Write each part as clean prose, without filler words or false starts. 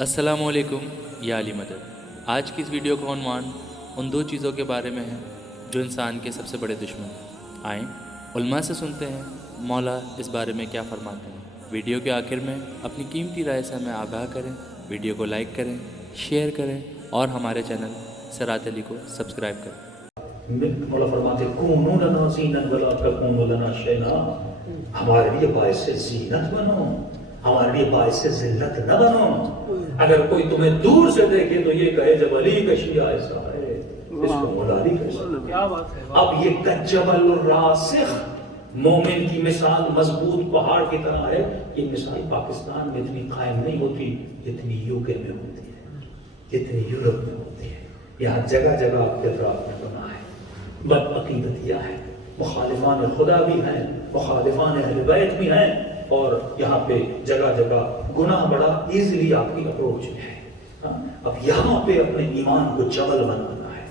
السلام علیکم یا علی مدد۔ آج کی اس ویڈیو کا عنوان ان دو چیزوں کے بارے میں ہے جو انسان کے سب سے بڑے دشمن۔ آئیں علماء سے سنتے ہیں مولا اس بارے میں کیا فرماتے ہیں۔ ویڈیو کے آخر میں اپنی قیمتی رائے سے ہمیں آگاہ کریں، ویڈیو کو لائک کریں، شیئر کریں اور ہمارے چینل سرات علی کو سبسکرائب کریں۔ مولا فرماتے کونوا لنا زینا ولا تکونوا لنا شیئا، ہمارے لیے باعث زینت بنو، ہمارے لیے باعث ذلت نہ بنو۔ اگر کوئی تمہیں دور سے دیکھے تو یہ کہے جب علی کا شیعہ ایسا ہے، اس کو مولا علی کیسا ہے۔ اب یہ کجبل الراسخ مومن کی مثال مضبوط پہاڑ کی طرح ہے۔ یہ مثال پاکستان میں اتنی قائم نہیں ہوتی جتنی یو کے میں ہوتی ہے، جتنی یورپ میں ہوتی ہے۔ یہاں جگہ جگہ آپ کے اطراف میں بنا ہے، بد عقیدتیاں ہیں، مخالفان خدا بھی ہیں، مخالفان اہل بیت بھی ہیں، اور یہاں پہ جگہ جگہ گناہ بڑا ایزلی آپ کی اپروچ ہے۔ اب یہاں پہ اپنے ایمان کو چبل بنانا ہے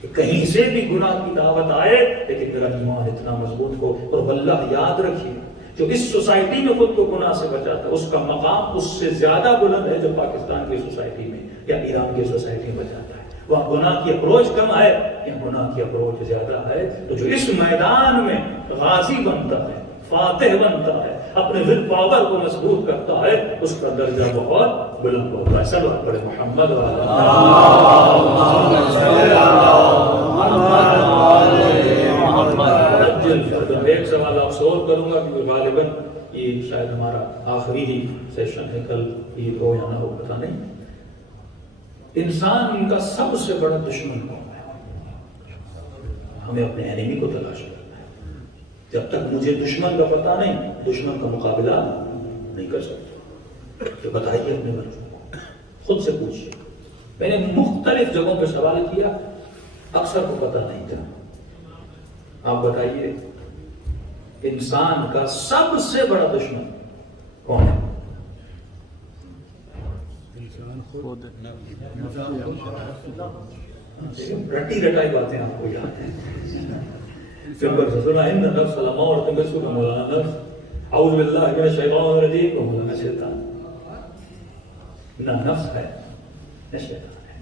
کہ کہیں سے بھی گناہ کی دعوت آئے لیکن میرا ایمان اتنا مضبوط ہو۔ اور واللہ یاد رکھیے جو اس سوسائٹی میں خود کو گناہ سے بچاتا ہے اس کا مقام اس سے زیادہ بلند ہے جو پاکستان کی سوسائٹی میں یا ایران کی سوسائٹی میں بچاتا ہے۔ وہاں گناہ کی اپروچ کم ہے، یہاں گناہ کی اپروچ زیادہ ہے۔ تو جو اس میدان میں غازی بنتا ہے، فاتح بنتا ہے، اپنے ول پاور کو مضبوط کرتا ہے، اس کا درجہ بہت بلند ہوتا ہے۔ سب پڑھے محمد ایک سوال آپ سوال کروں گا کیونکہ غالباً یہ شاید ہمارا آخری ہی سیشن ہے، کل عید ہو یا نہ ہو پتہ نہیں۔ انسان کا سب سے بڑا دشمن کون ہے؟ ہمیں اپنے اینیمی کو تلاش کرنا ہے۔ جب تک مجھے دشمن کا پتہ نہیں، دشمن کا مقابلہ نہیں کر سکتا۔ تو بتائیے اپنے بچوں کو، خود سے پوچھیے۔ میں نے مختلف جگہوں پہ سوال کیا، اکثر کو پتہ نہیں تھا۔ آپ بتائیے انسان کا سب سے بڑا دشمن کون ہے؟ رٹی رٹائی باتیں آپ کو یاد ہیں۔ مولانا نفس، اعوذ باللہ من الشیطان الرجیم کو مولانا شیطان، نہ نفس ہے نہ شیطان ہے۔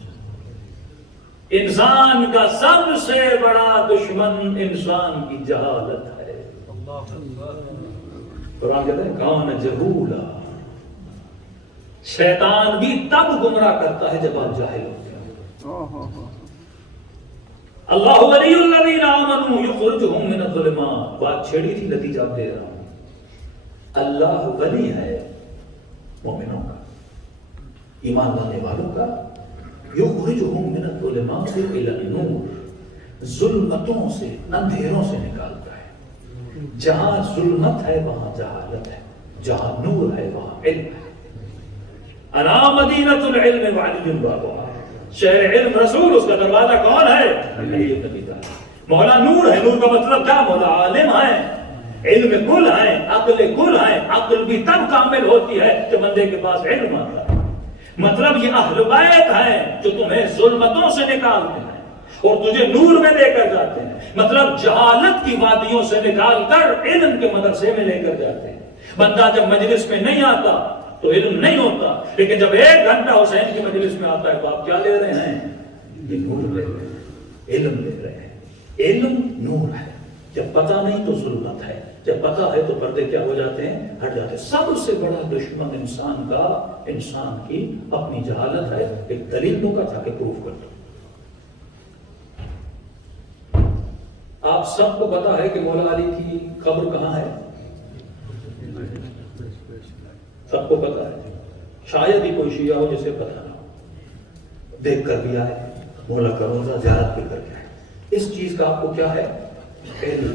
انسان کا سب سے بڑا دشمن انسان کی جہالت ہے۔ قرآن کہتا ہے کان جہولا، شیطان بھی تب گمراہ کرتا ہے جب آپ جاہل ہوتے ہیں۔ اللہ ولی الذین آمنوا یخرجہم من الظلمات، بات چھیڑی تھی نتیجہ آپ دے رہا ہوں۔ اللہ ولی ہے مومنوں کا، ایمان لانے والوں کا۔ یخرجہم من الظلمات الی النور، ظلمتوں سے، اندھیروں سے نکالتا ہے۔ جہاں ظلمت ہے وہاں جہالت ہے، جہاں نور ہے وہاں علم ہے۔ انا مدینۃ العلم وعلی بابها، شہر علم رسول، اس کا دروازہ کون ہے؟ مولا نور ہے۔ نور کا مطلب کیا؟ مولا عالم ہے، علم کل ہے، عقل کل ہے۔ عقل بھی تب کامل ہوتی ہے کہ بندے کے پاس علم آتا ہے۔ مطلب یہ اہل بیت ہے جو تمہیں ظلمتوں سے نکالتے ہیں اور تجھے نور میں لے کر جاتے ہیں۔ مطلب جہالت کی وادیوں سے نکال کر علم کے مدرسے میں لے کر جاتے ہیں۔ بندہ جب مجلس میں نہیں آتا تو علم نہیں ہوتا، لیکن جب 1 گھنٹہ حسین کی مجلس میں آتا ہے تو آپ کیا لے رہے ہیں؟ یہ نور لے رہے ہیں، علم لے رہے ہیں۔ علم نور ہے، جب پتہ نہیں تو ظلمت ہے، جب پتہ ہے تو پردے کیا ہو جاتے ہیں؟ ہٹ جاتے ہیں۔ سب سے بڑا دشمن انسان کا، انسان کی اپنی جہالت ہے۔ ایک دلیل دوں گا تاکہ پروف کر دوں۔ آپ سب کو پتا ہے کہ مولا علی کی قبر کہاں ہے؟ سب کو پتا ہے، شاید ہی کوئی شیعہ ہو جسے پتا نہ ہو۔ دیکھ کر بھی آئے، مولا کا روزہ زیارت بھی کر کے آئے۔ اس چیز کا آپ کو کیا ہے؟ علم،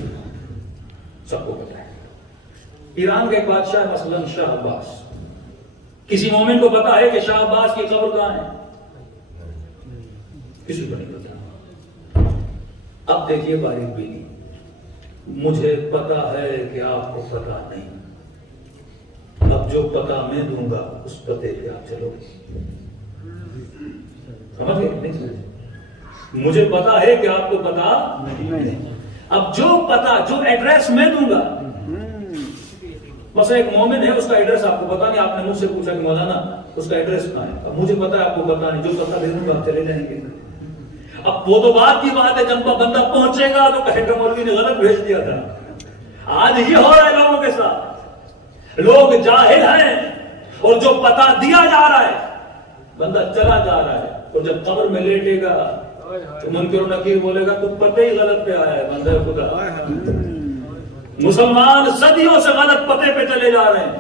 سب کو پتا ہے۔ ایران کا ایک بادشاہ ہے مثلا شاہ عباس، کسی مومن کو پتا ہے کہ شاہ عباس کی قبر کہاں ہے؟ کسی کو نہیں پتا۔ اب دیکھیے باریک بینی، مجھے پتا ہے کہ آپ کو پتا نہیں، اب جو پتہ میں دوں گا اس پتے پہ آپ چلو گے۔ سمجھ گئے نہیں سمجھے؟ مجھے پتا ہے کہ آپ کو پتا نہیں، اب جو پتہ، جو ایڈریس میں دوں گا بس ایک مومن ہے، اس کا ایڈریس آپ کو پتا نہیں، آپ نے مجھ سے پوچھا کہ مولانا اس کا ایڈریس کہاں ہے، اب مجھے پتا ہے آپ کو پتا نہیں، جو پتا دے دوں گا آپ چلے جائیں گے۔ اب وہ تو بات کی بات ہے، جب بندہ پہنچے گا تو کہے گا مولوی نے غلط بھیج دیا تھا۔ آج یہ ہو رہا ہے لوگوں کے ساتھ، لوگ جاہل ہیں اور جو پتا دیا جا رہا ہے بندہ چلا جا رہا ہے، اور جب قبر میں لیٹے گا تو منکر و نکیر بولے گا تو پتہ ہی غلط پہ آیا ہے بندہ خدا۔ مسلمان صدیوں سے غلط پتے پہ چلے جا رہے ہیں،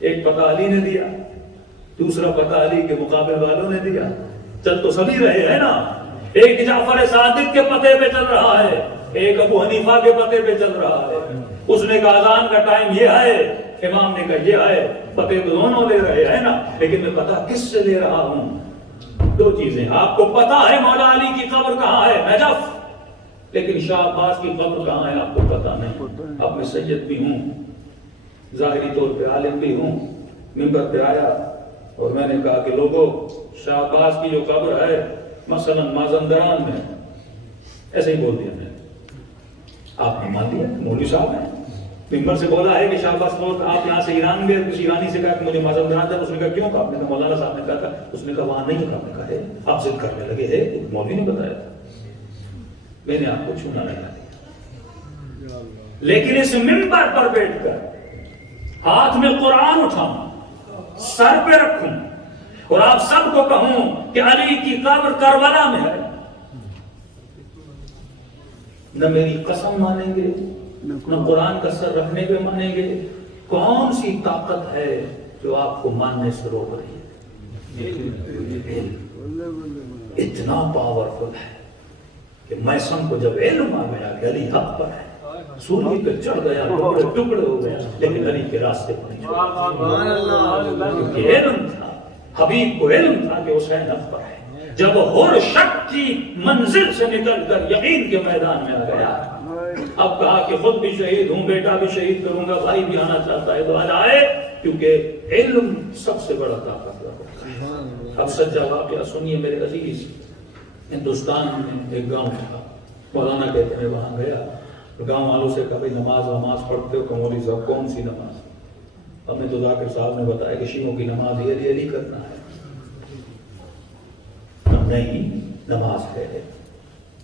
ایک پتہ علی نے دیا، دوسرا پتہ علی کے مقابل والوں نے دیا، چل تو سبھی رہے ہیں نا۔ ایک جعفر صادق کے پتے پہ چل رہا ہے، ایک ابو حنیفہ کے پتے پہ چل رہا ہے، اس نے کہا اذان کا ٹائم یہ ہے، امام نے کہا یہ ہے، پتے تو دونوں لے رہے ہیں نا، لیکن میں پتہ کس سے لے رہا ہوں؟ دو چیزیں، آپ کو پتا ہے مولا علی کی قبر کہاں ہے نجف، لیکن شاہ عباس کی قبر کہاں ہے آپ کو پتا نہیں۔ اب میں سید بھی ہوں، ظاہری طور پہ عالم بھی ہوں، منبر پہ آیا اور میں نے کہا کہ لوگوں شاہ عباس کی جو قبر ہے مثلا مازندران میں، ایسے ہی بول دیا میں، آپ نے مان لیا مولوی صاحب ہیں، منبر سے بولا ہے کہ شاہ عباس آپ یہاں سے ایران گئے، کسی ایرانی سے کہا کہ مجھے مازندران تھا، اس نے کہا کیوں؟ آپ نے کہا مولانا صاحب نے کہا تھا، اس نے کہا وہاں نہیں ہوگا، آپ نے کہا ہے، آپ ضد کرنے لگے ہے، مولوی نے بتایا تھا، میں نے آپ کو چھونا لگا دیا، لیکن اس منبر پر بیٹھ کر ہاتھ میں قرآن اٹھاؤں، سر پہ رکھوں اور آپ سب کو کہوں کہ علی کی قبر کربلا میں ہے، نہ میری قسم مانیں گے نہ قرآن کا سر رکھنے پہ مانیں گے۔ کون سی طاقت ہے جو آپ کو ماننے سے روک رہی ہے؟ اتنا پاورفل ہے کہ میسن کو جب علم آ گیا کہ علی حق پر ہے، سولی پہ چڑھ گیا، ٹکڑے ٹکڑے ہو گیا، لیکن علی کے راستے پر نہیں چھوڑا، کیونکہ علم تھا، حبیب کو علم تھا کہ حسین حق پر ہے۔ جب ہر شک کی منزل سے نکل کر یقین کے میدان میں آ گیا، اب کہا کہ خود بھی شہید ہوں، بیٹا بھی شہید کروں گا، بھائی بھی آنا چاہتا ہے تو آج آئے، کیونکہ علم سب سے بڑا طاقتور ہے۔ اب سچا واقعہ سنیے میرے عزیز، ہندوستان میں ایک گاؤں تھا، مولانا کہتے ہیں وہاں گیا، گاؤں والوں سے کہا نماز پڑھتے ہو؟ مولوی صاحب کون سی نماز؟ ہمیں تو ذاکر صاحب نے بتایا کہ شیعوں کی نماز یہ علی کرنا ہے۔ نہیں، نماز ہے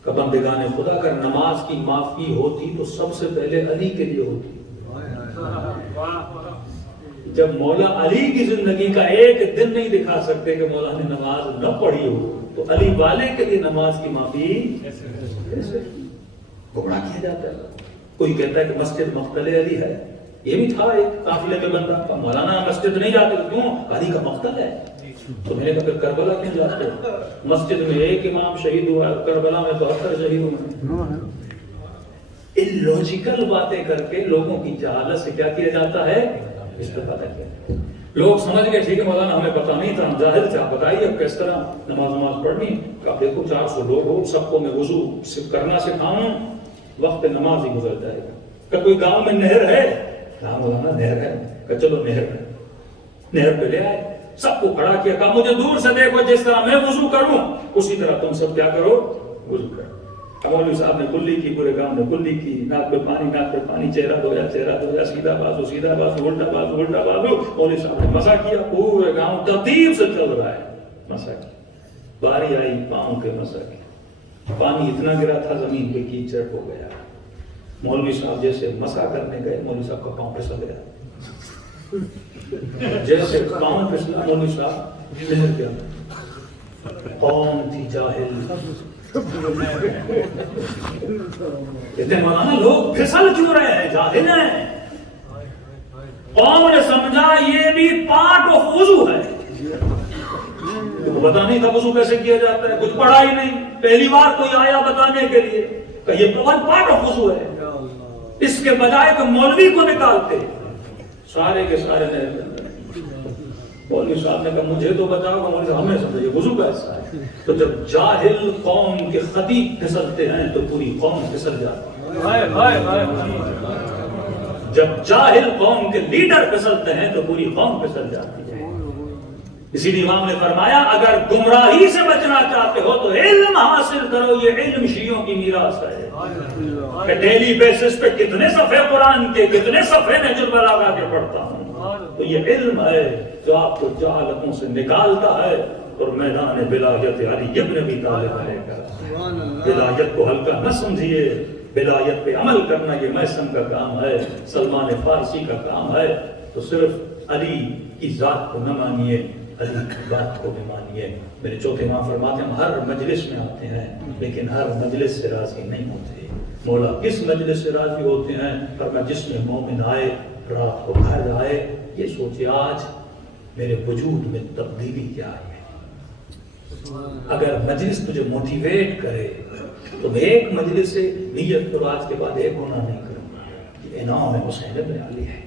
کہ بندگان خدا کا نماز کی معافی ہوتی تو سب سے پہلے علی کے لیے ہوتی۔ جب مولا علی کی زندگی کا ایک دن نہیں دکھا سکتے کہ مولا نے نماز نہ پڑھی ہو، تو علی والے کے لیے نماز کی معافی کیسے؟ گمراہ کیا جاتا ہے۔ کوئی کہتا ہے کہ مسجد مقتل علی ہے، یہ بھی تھا ایک قافلے میں بندہ، مولانا مسجد نہیں جاتے تو کیوں؟ علی کا مقتل ہے۔ تو میں نے کہا پھر کربلا کیوں جاتے؟ مسجد میں ایک امام شہید ہوا، کربلا میں 72 شہید ہوئے۔ ان لوجیکل باتیں کر کے لوگوں کی جہالت سے کیا کیا جاتا ہے؟ اس پہ پتہ کیا لوگ سمجھ گئے ٹھیک ہے مولانا ہمیں پتہ نہیں تھا، ہم جاہل تھے، آپ بتائیے اب کس طرح نماز پڑھنی؟ اب دیکھو 400 لوگ ہو، سب کو میں وضو کرنا سکھاؤں، وقت نماز ہی گزر جائے گا۔ کہ کوئی گاؤں میں نہر ہے؟ کہا مولانا نہر ہے، کہ چلو نہر پہ لے آئے، سب کو کھڑا کیا، کہا مجھے دور سے دیکھو، جس طرح میں وضو کروں اسی طرح تم سب کیا کرو، وضو کرو۔ مولوی صاحب نے کلی کی، پورے گاؤں نے کلی کی، ناک پہ پانی، چہرہ دھویا، سیدھا بازو، الٹا بازو۔ مولوی صاحب نے مسا کیا، پورے گاؤں ترتیب سے چل رہا ہے، مسا کیا، باری آئی پاؤں کے مسا کی، پانی اتنا گرا تھا زمین پہ کیچڑ ہو گیا۔ مولوی صاحب جیسے مسا کرنے گئے، مولوی صاحب کا پاؤں پھسل گیا، جیسے پاؤں پھسلا مولوی صاحب نہر گیا۔ قوم تھی جاہل، کہتے مولانا لوگ پھسل کیوں رہے ہیں؟ جاہل ہیں۔ قوم نے سمجھا یہ بھی پارٹ آف وضو ہے، تو پتا نہیں تھا وضو کیسے کیا جاتا ہے، کچھ پڑھا ہی نہیں، پہلی بار کوئی آیا بتانے کے لیے کہ یہ پارٹ آف وضو ہے۔ اس کے بجائے کہ مولوی کو نکالتے، سارے کے سارے نے، مولوی صاحب نے کہا مجھے تو بتاؤ، مولوی صاحب ہمیں سمجھے وضو کا حصہ ہے۔ تو جب جاہل قوم کے خطیب پھسلتے ہیں تو پوری قوم پھسل جاتی ہے، جب جاہل قوم کے لیڈر پھسلتے ہیں تو پوری قوم پھسل جاتی ہے۔ اسی لیے امام نے فرمایا اگر گمراہی سے بچنا چاہتے ہو تو علم حاصل کرو، یہ علم شیعوں کی میراث ہے کہ ڈیلی بیسس پہ کتنے صفحے قرآن کے، کتنے صفحے نہج البلاغہ کے پڑھتا ہوں، تو یہ علم ہے جو آپ کو جہالتوں سے نکالتا ہے اور میدان ولایت علی ابن ابی طالب لے کر۔ ولایت کو ہلکا نہ سمجھیے، ولایت پہ عمل کرنا یہ میسن کا کام ہے، سلمان فارسی کا کام ہے، تو صرف علی کی ذات کو نہ مانیے، علی کی بات کو بھی مانیے۔ میرے چوتھے امام فرماتے ہیں ہم ہر مجلس میں آتے ہیں لیکن ہر مجلس سے راضی نہیں ہوتے۔ مولا کس مجلس سے راضی ہوتے ہیں؟ فرمایا جس میں مومن آئے، رات کو گھر آئے، یہ سوچے آج میرے وجود میں تبدیلی کیا ہے۔ اگر مجلس تجھے موٹیویٹ کرے تو ایک مجلس سے نیت کرو آج کے بعد ایک گناہ نہیں کروں گا، یہ انعام حسین ابن علی ہے۔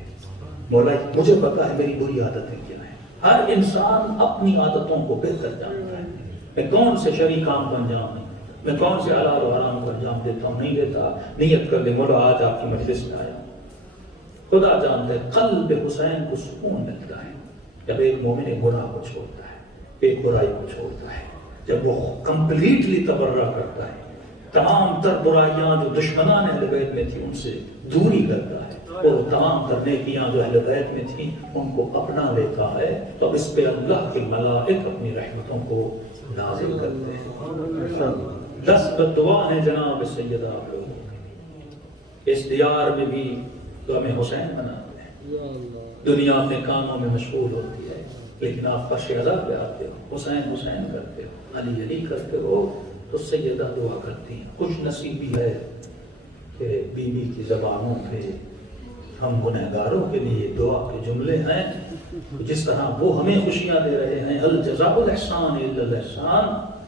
مولا مجھے پتا ہے میری بری عادتیں کیا ہیں، ہر انسان اپنی عادتوں کو بہتر جانتا ہے، میں کون سے شرعی کام کو انجام نہیں، میں کون سے حلال و حرام کو انجام دیتا ہوں، نہیں دیتا۔ نیت کر لے مولا آج آپ کی مجلس میں آیا، خدا جانتا ہے قلب حسین کو سکون ملتا ہے جب ایک مومن ایک گناہ کو چھوڑتا ہے، ایک برائی کو چھوڑتا ہے، جب وہ کمپلیٹلی تبرہ کرتا ہے، تمام تر برائیاں جو دشمنان اہل بیت میں تھی ان سے دوری کرتا ہے، اور تمام تر نیکیاں جو اہل بیت میں تھیں ان کو اپنا لیتا ہے، تو اس پہ اللہ کے ملائک اپنی رحمتوں کو نازل کرتے ہیں۔ 10 بددعا ہیں جناب سیدہ آپ لوگ، اس دیار میں بھی تو ہمیں حسین بناتے ہیں، دنیا اپنے کاموں میں مشغول ہوتی ہے لیکن آپ فرش اعلیٰ پہ آتے ہو، حسین حسین کرتے ہو، علی علی کرتے ہو، تو سیدہ دعا کرتی ہیں۔ خوش نصیبی ہے کہ بی بی کی زبانوں پہ ہم گنہگاروں کے لیے دعا کے جملے ہیں، جس طرح وہ ہمیں خوشیاں دے رہے ہیں، الجزاء الاحسان الا الاحسان،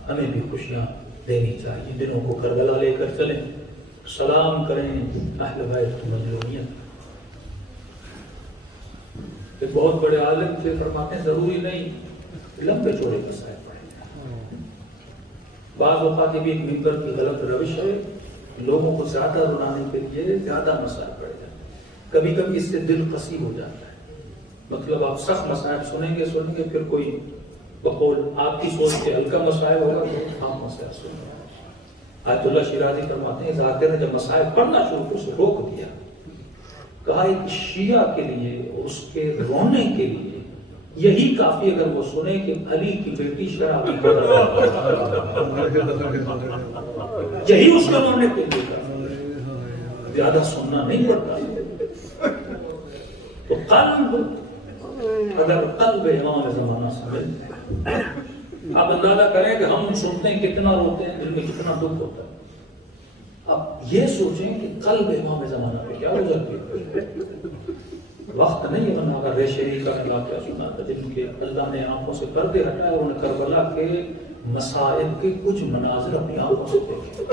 ہمیں بھی خوشیاں دینی چاہیے۔ دنوں کو کربلا لے کر چلیں، سلام کریں اہل بیت کی مظلومیت۔ ایک بہت بڑے عالم سے فرماتے ہیں ضروری نہیں لمبے چوڑے مسائل پڑھیں، بعض اوقات یہ بھی ایک ممبر کی غلط روش ہے، لوگوں کو زیادہ رلانے کے لیے زیادہ مسائل پڑھ جاتے ہیں، کبھی کبھی اس سے دل قصیب ہو جاتا ہے، مطلب آپ سخت مسائل سنیں گے پھر کوئی بقول آپ کی سوچ کے ہلکا مسائل ہوگا تو عام مسائل سنیں گے۔ آیت اللہ شیرازی فرماتے ہیں ذاکر نے جب مسائل پڑھنا شروع کیا اسے روک دیا، کہا ایک شیعہ کے لیے اس کے رونے کے لیے یہی کافی اگر وہ سنے کہ علی کی بیٹی شرابی یہی اس کا رونے کے لیے کافی، زیادہ سننا نہیں پڑتا۔ تو قلب اگر قلب امام زمانہ سمجھتے ہیں، آپ اندازہ کریں کہ ہم سنتے ہیں کتنا روتے ہیں، دل میں کتنا دکھ ہوتا ہے، اب یہ سوچیں کہ قلب امام زمانہ پہ کیا ہو جاتی ہے۔ وقت نہیں بنا اگر ریشری کا واقعہ سنا تھا جن کے اللہ نے آنکھوں سے پردے ہٹائے، انہوں نے کربلا کے مصائب کے کچھ مناظر اپنی آنکھوں سے دیکھے،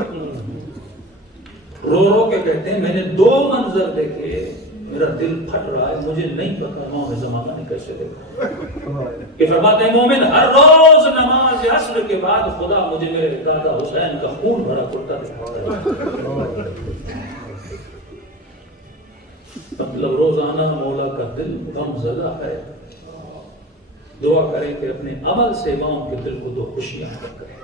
رو رو کے کہتے ہیں میں نے 2 منظر دیکھے، میرا دل پھٹ رہا ہے، مجھے نہیں پتا امام زمانہ نے کیسے دیکھا۔ کہ فرماتے ہیں مومن ہر روز نماز عصر کے بعد خدا مجھے میرے دادا حسین کا خون بھرا کرتا دکھاتا ہے، مطلب روزانہ مولا کا دل غم زدہ ہے۔ دعا کریں کہ اپنے عمل سے امام کے دل کو 2 خوشیاں کریں۔